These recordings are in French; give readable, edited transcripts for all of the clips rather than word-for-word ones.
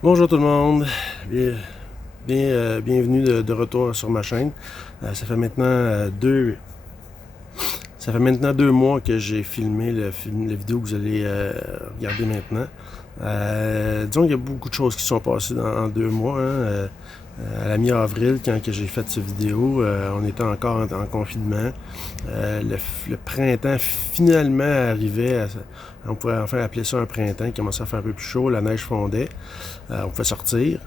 Bonjour tout le monde, bienvenue de retour sur ma chaîne. Ça fait maintenant deux mois que j'ai filmé la vidéo que vous allez regarder maintenant. Disons qu'il y a beaucoup de choses qui sont passées en 2 mois. À la mi-avril, quand que j'ai fait cette vidéo, on était encore en confinement. Le printemps finalement arrivait. On pouvait enfin appeler ça un printemps. Il commençait à faire un peu plus chaud, la neige fondait. On pouvait sortir.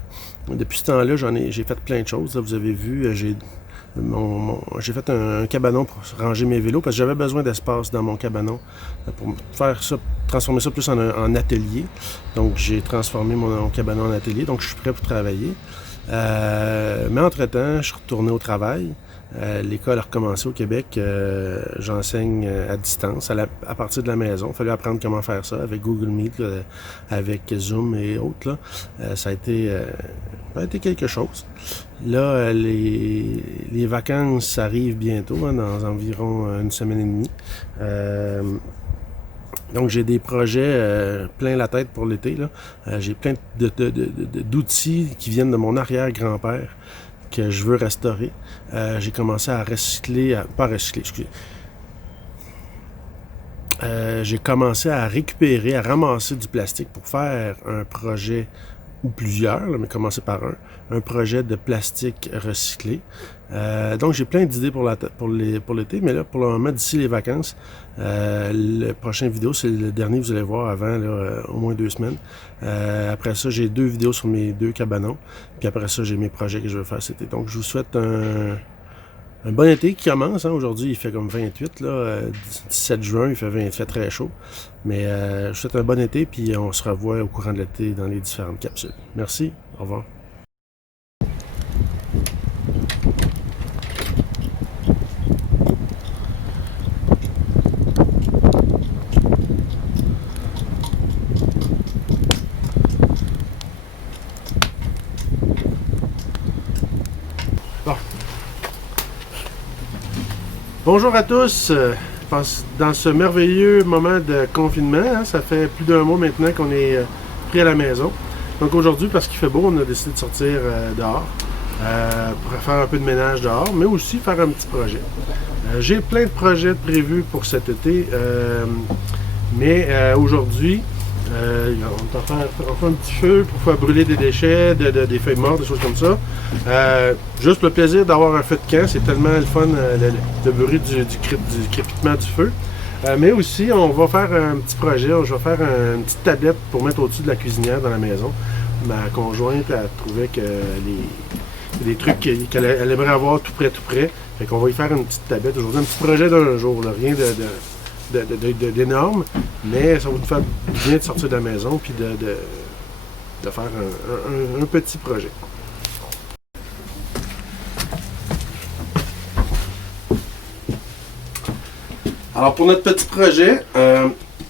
Depuis ce temps-là, j'ai fait plein de choses. Là, vous avez vu, j'ai fait un cabanon pour ranger mes vélos parce que j'avais besoin d'espace dans mon cabanon pour faire ça, transformer ça plus en atelier. Donc j'ai transformé mon cabanon en atelier, donc je suis prêt pour travailler. Mais entre-temps, je suis retourné au travail. L'école a recommencé au Québec. J'enseigne à distance, à partir de la maison. Il fallait apprendre comment faire ça avec Google Meet, avec Zoom et autres. Là. Ça a été quelque chose. Là, les vacances arrivent bientôt, hein, dans environ une semaine et demie. Donc j'ai des projets plein la tête pour l'été. J'ai plein d'outils qui viennent de mon arrière-grand-père que je veux restaurer. J'ai commencé à recycler, pas recycler, excusez. J'ai commencé à récupérer, à ramasser du plastique pour faire un projet, ou plusieurs, là, mais commencer par un projet de plastique recyclé. Donc j'ai plein d'idées pour l'été, mais là, pour le moment, d'ici les vacances, le prochain vidéo, c'est le dernier que vous allez voir avant, là, au moins 2 semaines. Après ça, j'ai 2 vidéos sur mes 2 cabanons, puis après ça, j'ai mes projets que je veux faire cet été. Donc je vous souhaite un bon été qui commence. Hein. Aujourd'hui, il fait comme 28, là, 17 juin, il fait très chaud. Mais je vous souhaite un bon été, puis on se revoit au courant de l'été dans les différentes capsules. Merci, au revoir. Bon. Bonjour à tous. Dans ce merveilleux moment de confinement, hein, ça fait plus d'un mois maintenant qu'on est pris à la maison. Donc aujourd'hui, parce qu'il fait beau, on a décidé de sortir dehors pour faire un peu de ménage dehors, mais aussi faire un petit projet. J'ai plein de projets prévus pour cet été, mais aujourd'hui, on fait un petit feu pour faire brûler des déchets, des feuilles mortes, des choses comme ça. Juste le plaisir d'avoir un feu de camp, c'est tellement le fun, le bruit du crépitement du feu. Mais aussi, on va faire un petit projet, je vais faire une petite tablette pour mettre au-dessus de la cuisinière dans la maison. Ma conjointe, elle trouvait que des trucs qu'elle aimerait avoir tout près. Fait qu'on va y faire une petite tablette aujourd'hui, un petit projet d'un jour, là, rien d'énorme, mais ça va nous faire bien de sortir de la maison puis de faire un petit projet. Alors pour notre petit projet,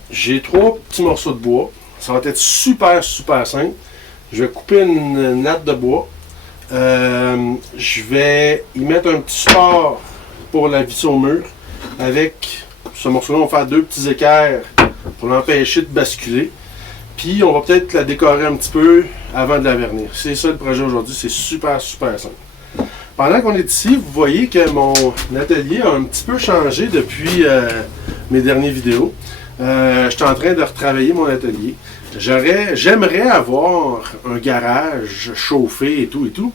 j'ai 3 petits morceaux de bois. Ça va être super simple. Je vais couper une natte de bois. Je vais y mettre un petit support pour la vis au mur. Avec ce morceau-là, on va faire 2 petits équerres pour l'empêcher de basculer. Puis on va peut-être la décorer un petit peu avant de la vernir. C'est ça le projet aujourd'hui, c'est super simple. Pendant qu'on est ici, vous voyez que mon atelier a un petit peu changé depuis mes dernières vidéos. Je suis en train de retravailler mon atelier. J'aimerais avoir un garage chauffé et tout.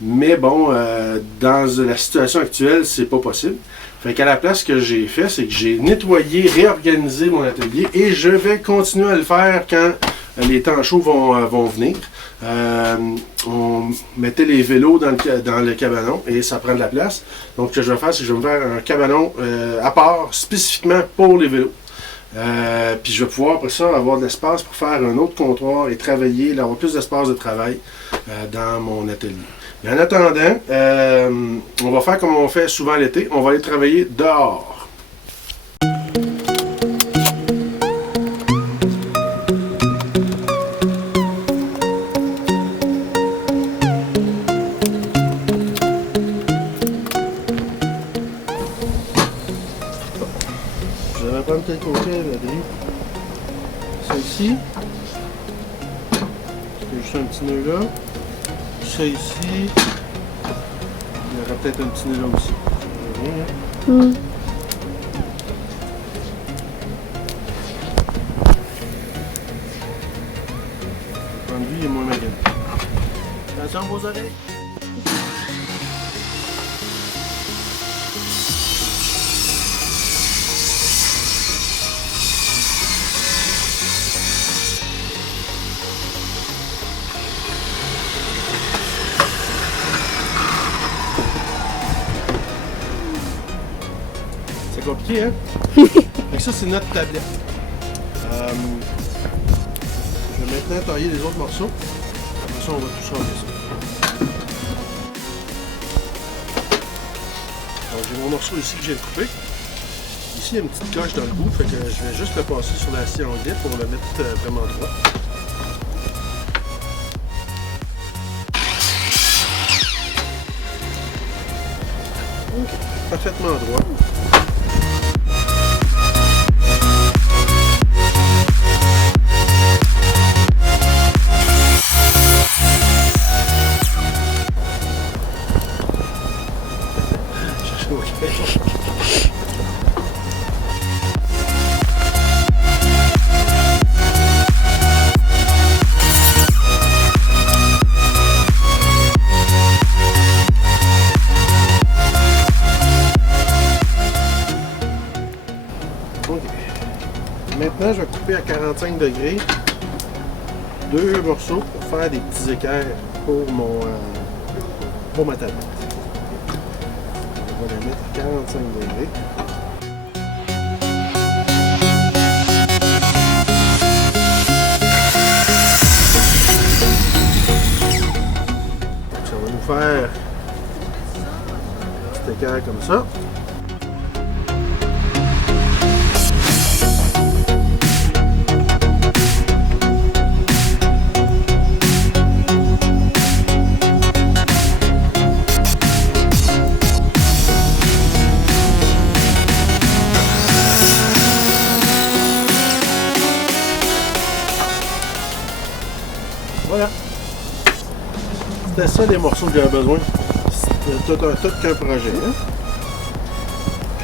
Mais bon, dans la situation actuelle, c'est pas possible. Fait qu'à la place, ce que j'ai fait, c'est que j'ai nettoyé, réorganisé mon atelier et je vais continuer à le faire quand les temps chauds vont venir. On mettait les vélos dans le cabanon et ça prend de la place. Donc ce que je vais faire, c'est que je vais me faire un cabanon à part spécifiquement pour les vélos. Puis je vais pouvoir après ça avoir de l'espace pour faire un autre comptoir et travailler, avoir plus d'espace de travail dans mon atelier. Mais en attendant, on va faire comme on fait souvent l'été, on va aller travailler dehors. Je vais prendre quel côté, Adrien? Celle-ci. Il y a juste un petit nœud là. Ça ici. Il y aura peut-être un petit nœud là aussi. Mm. Le point de vue il est moins magané. Attention vos oreilles. C'est compliqué, hein? Donc ça, c'est notre tablette. Je vais maintenant tailler les autres morceaux. Après ça, on va tout changer ça. Donc j'ai mon morceau ici que j'ai coupé. Ici, il y a une petite coche dans le bout, fait que je vais juste le passer sur la scie anglais pour le mettre vraiment droit. Ok, parfaitement droit. Maintenant, je vais couper à 45 degrés deux morceaux pour faire des petits équerres pour ma tablette. On va les mettre à 45 degrés. Donc, ça va nous faire un petit équerre comme ça. Voilà. C'était ça les morceaux que j'avais besoin. C'était tout qu'un projet. Hein?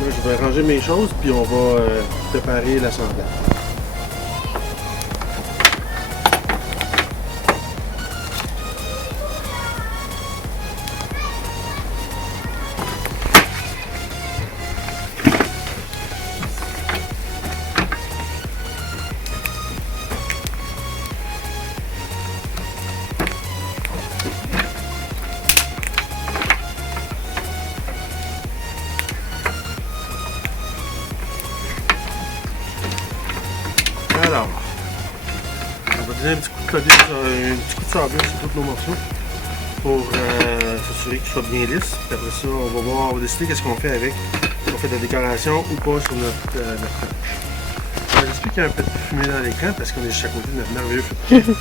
Là, je vais ranger mes choses puis on va préparer l'assemblage. Alors, on va donner un petit coup de collier, un petit coup de sablon sur tous nos morceaux pour s'assurer qu'ils soient bien lisses. Puis après ça, on va décider qu'est-ce qu'on fait avec. Si on fait de la décoration ou pas sur notre planche. J'espère qu'il y a un peu de fumée dans l'écran parce qu'on est juste à côté de notre merveilleux feu.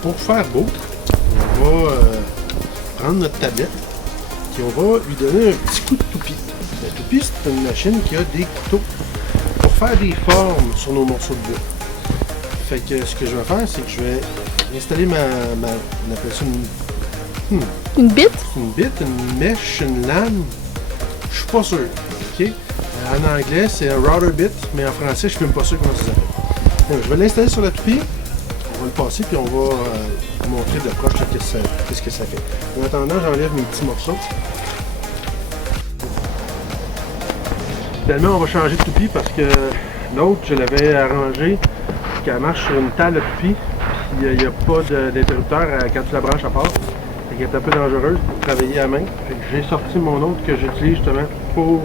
Pour faire beau, on va prendre notre tablette et on va lui donner un petit coup de toupie. La toupie, c'est une machine qui a des couteaux pour faire des formes sur nos morceaux de bois. Fait que ce que je vais faire, c'est que je vais installer on appelle ça Une bite? Une bite, une mèche, une lame. Je suis pas sûr. OK? En anglais, c'est un router bit, mais en français, je suis même pas sûr comment ça s'appelle. Donc, je vais l'installer sur la toupie. On va le passer, puis on va vous montrer de proche qu'est-ce que ça fait. En attendant, j'enlève mes petits morceaux. Finalement, on va changer de toupie parce que l'autre, je l'avais arrangé pour qu'elle marche sur une table de toupie. Puis il n'y a pas d'interrupteur quand tu la branches à part. Fait qu'elle est un peu dangereuse pour travailler à main. Fait que j'ai sorti mon autre que j'utilise justement pour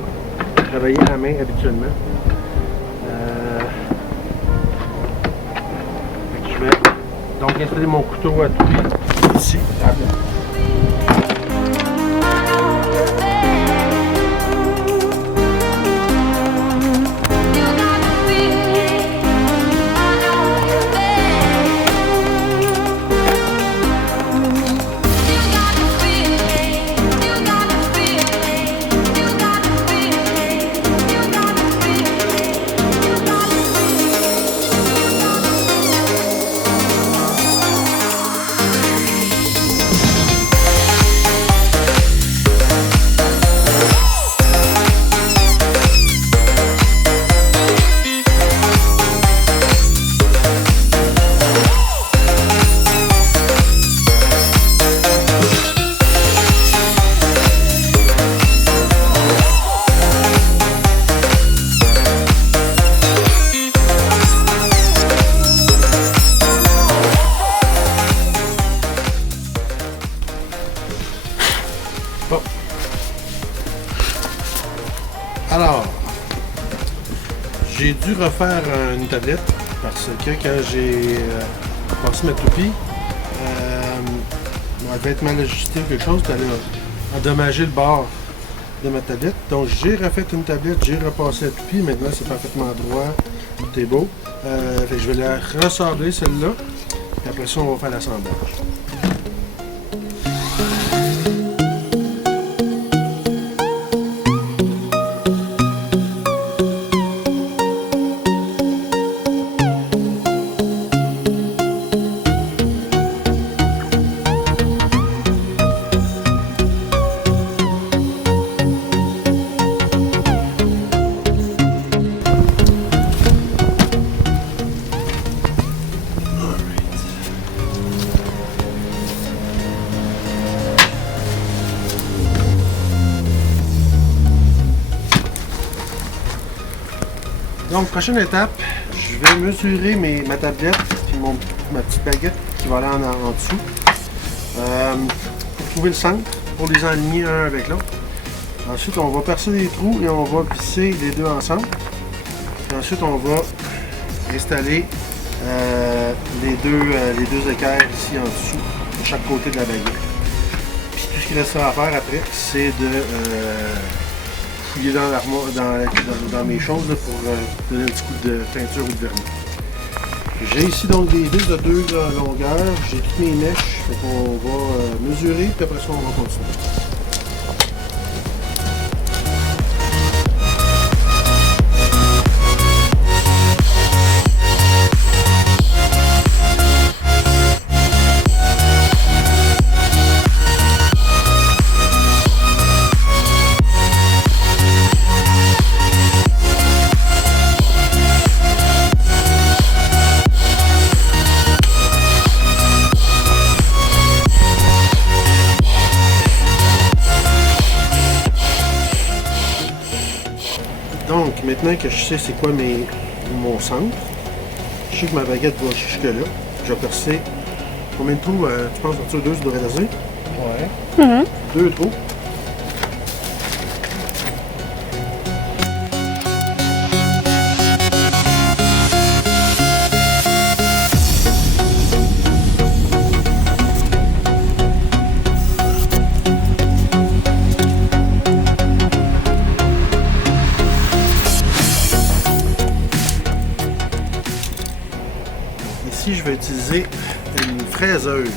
travailler à main habituellement. Fait que je vais donc installer mon couteau à toupie ici. Bon. Alors, j'ai dû refaire une tablette parce que quand j'ai passé ma toupie, elle devait être mal ajustée ou quelque chose, puis elle a endommagé le bord de ma tablette. Donc j'ai refait une tablette, j'ai repassé la toupie, maintenant c'est parfaitement droit, tout est beau. Fait que je vais la ressembler celle-là, et après ça on va faire l'assemblage. Donc, prochaine étape, je vais mesurer ma tablette et ma petite baguette qui va aller en dessous pour trouver le centre, pour les aligner un avec l'autre. Ensuite, on va percer les trous et on va visser les deux ensemble. Et ensuite, on va installer les deux équerres ici en dessous, de chaque côté de la baguette. Puis tout ce qu'il restera à faire après, c'est de fouiller dans l'armoire, dans mes choses là, pour donner un petit coup de peinture ou de vernis. J'ai ici donc des vis de 2 longueurs, j'ai toutes mes mèches, donc on va mesurer puis après ça on va continuer. Donc, maintenant que je sais c'est quoi mon centre, je sais que ma baguette va jusque-là. Je vais percer. Combien de trous tu penses que 2 je devrais laisser? Mhm. 2 trous. Ici, je vais utiliser une fraiseuse.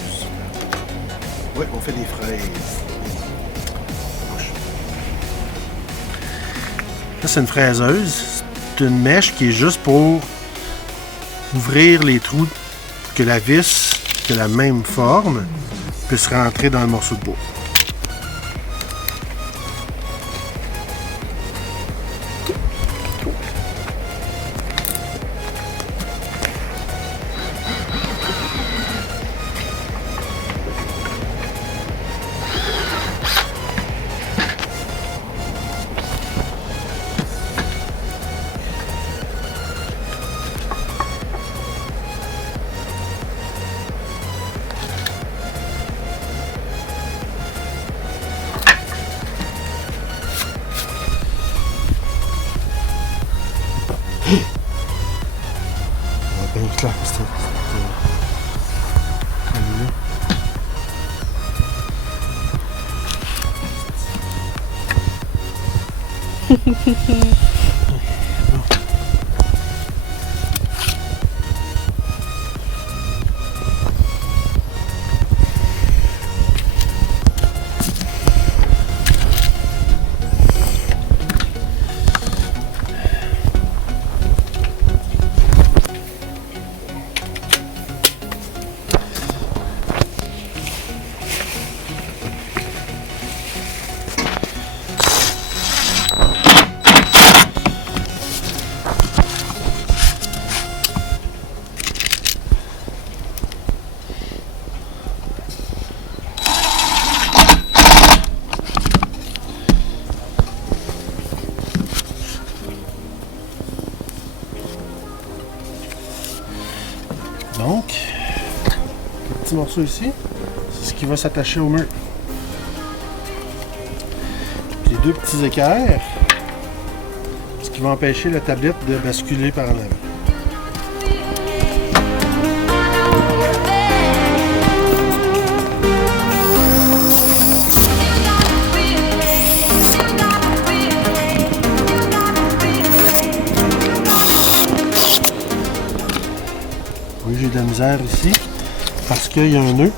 Oui, on fait des fraises. Ça, c'est une fraiseuse. C'est une mèche qui est juste pour ouvrir les trous pour que la vis ait la même forme. puisse rentrer dans le morceau de bois. Ben clair, c'est donc, le petit morceau ici, c'est ce qui va s'attacher au mur. Les deux petits équerres, ce qui va empêcher la tablette de basculer par en avant. Oui, j'ai de la misère ici parce qu'il y a un nœud.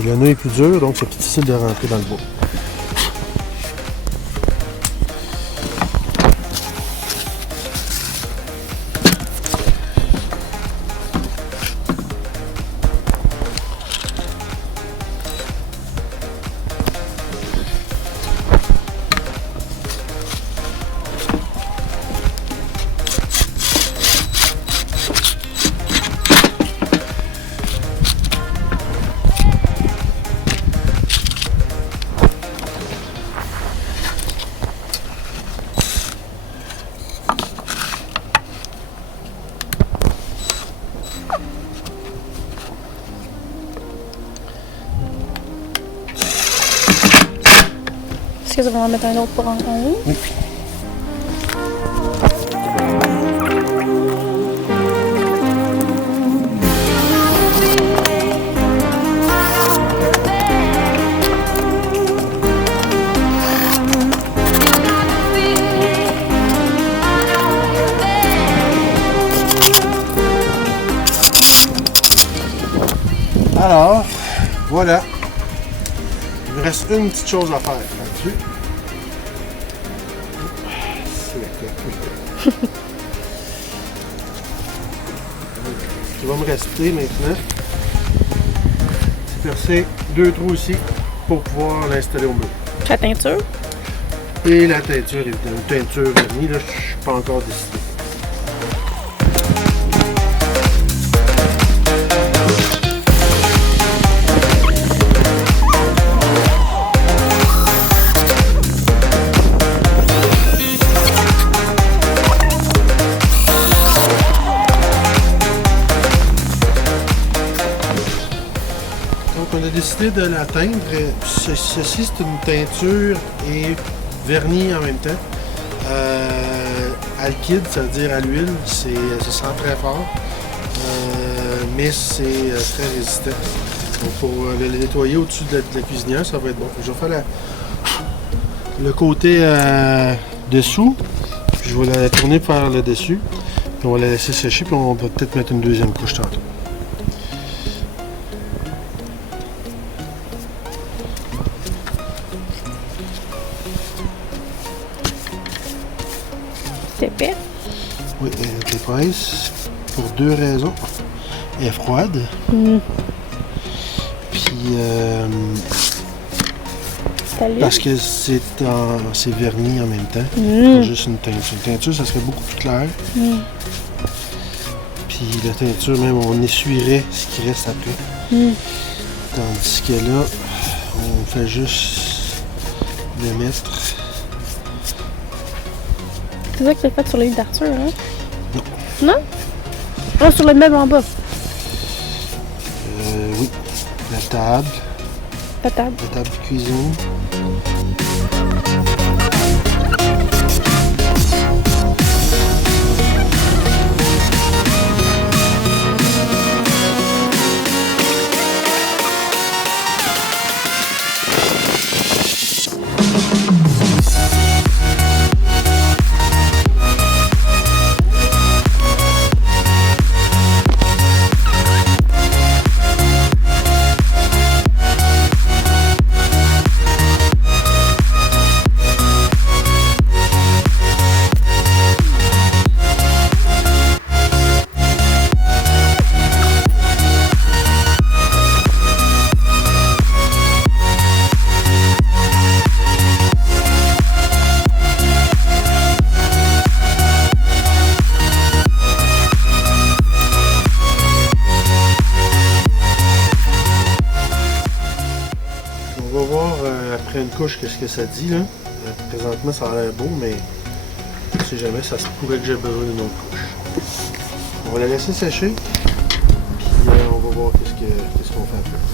Et le nœud est plus dur, donc c'est plus difficile de rentrer dans le bois. Est-ce que ça va en mettre un autre pour en haut? Oui. Alors, voilà. Il me reste une petite chose à faire là-dessus. Ce qui va me rester maintenant, c'est percer 2 trous ici pour pouvoir l'installer au mur. La teinture? Et la teinture, évidemment. Une teinture vernie, là, je ne suis pas encore décidé. Donc on a décidé de la teindre. Ceci c'est une teinture et vernis en même temps. Alkyd, ça veut dire à l'huile, ça sent très fort, mais c'est très résistant. Donc pour le nettoyer au-dessus de la cuisinière, ça va être bon. Je vais faire le côté dessous, puis je vais la tourner par le dessus, puis on va la laisser sécher, puis on va peut-être mettre une deuxième couche tantôt. C'est épais? Oui, elle est épaisse pour 2 raisons. Elle est froide. Puis Salut. parce que c'est verni en même temps. Pas Mm. juste une teinture. Une teinture, ça serait beaucoup plus clair. Mm. Puis la teinture, même, on essuierait ce qui reste après. Mm. Tandis que là, on fait juste le mettre. C'est ça que t'as fait sur le livre d'Arthur, hein? Non. Non? Oh, sur le meuble en bas. Oui. La table. La table. La table de cuisine. On va voir après une couche qu'est-ce que ça dit là. Présentement ça a l'air beau, mais on sait jamais, ça se pourrait que j'ai besoin d'une autre couche. On va la laisser sécher, puis on va voir qu'est-ce qu'on fait après.